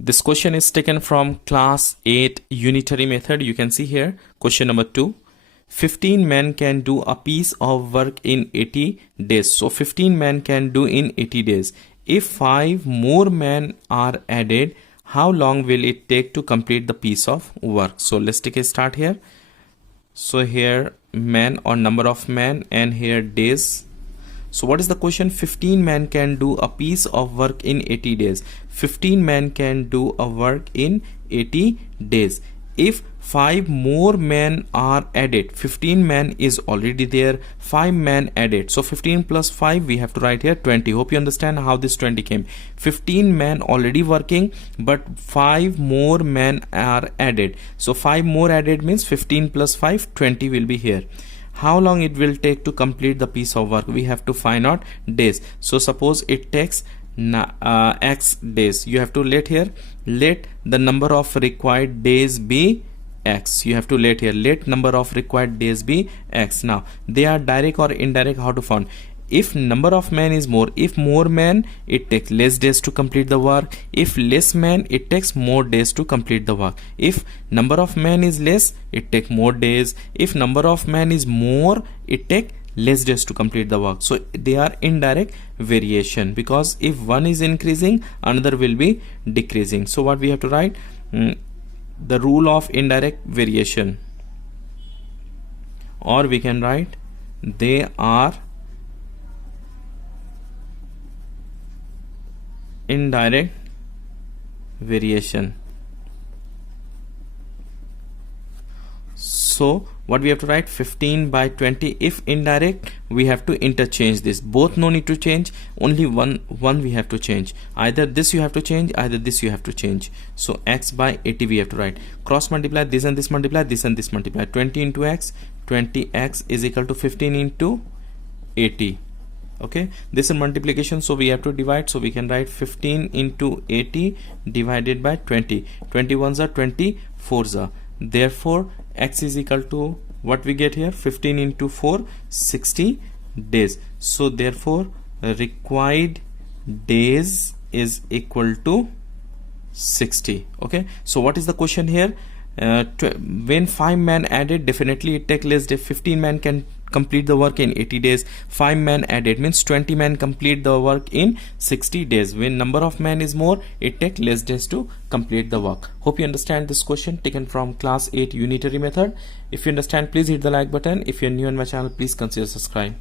This question is taken from class 8 unitary method. You can see here question number 2. 15 men can do a piece of work in 80 days. So 15 men can do in 80 days. If 5 more men are added, how long will it take to complete the piece of work? So let's take a start here. So here men or number of men, and here days. So what is the question? 15 men can do a piece of work in 80 days. 15 men can do a work in 80 days. If 5 more men are added, 15 men is already there, 5 men added. So 15 plus 5, we have to write here 20. Hope you understand how this 20 came. 15 men already working, but 5 more men are added. So 5 more added means 15 plus 5, 20 will be here. How long it will take to complete the piece of work? We have to find out days. So suppose it takes x days. You have to let the number of required days be x. You have to let number of required days be x. Now they are direct or indirect. How to find? If number of men is more, if more men, it takes less days to complete the work. If less men, it takes more days to complete the work. If number of men is less, it takes more days. If number of men is more, it takes less days to complete the work. So they are indirect variation, because if one is increasing, another will be decreasing. So what we have to write? The rule of indirect variation, or we can write they are indirect variation. So what we have to write? 15 by 20. If indirect, we have to interchange this. Both no need to change, only one we have to change. Either this you have to change, either this you have to change. So x by 80 we have to write. Cross multiply this and this, multiply this and this, multiply 20 into x. 20x is equal to 15 into 80. Okay, this is multiplication, so we have to divide. So we can write 15 into 80 divided by 20. 21s are 24s are. Therefore x is equal to what we get here? 15 into 4, 60 days. So therefore required days is equal to 60. Okay, so what is the question here? When 5 men added, definitely it take less days. 15 men can complete the work in 80 days. 5 men added means 20 men complete the work in 60 days. When number of men is more, it take less days to complete the work. Hope you understand this question taken from class 8 unitary method. If you understand, please hit the like button. If you're new on my channel, please consider subscribe.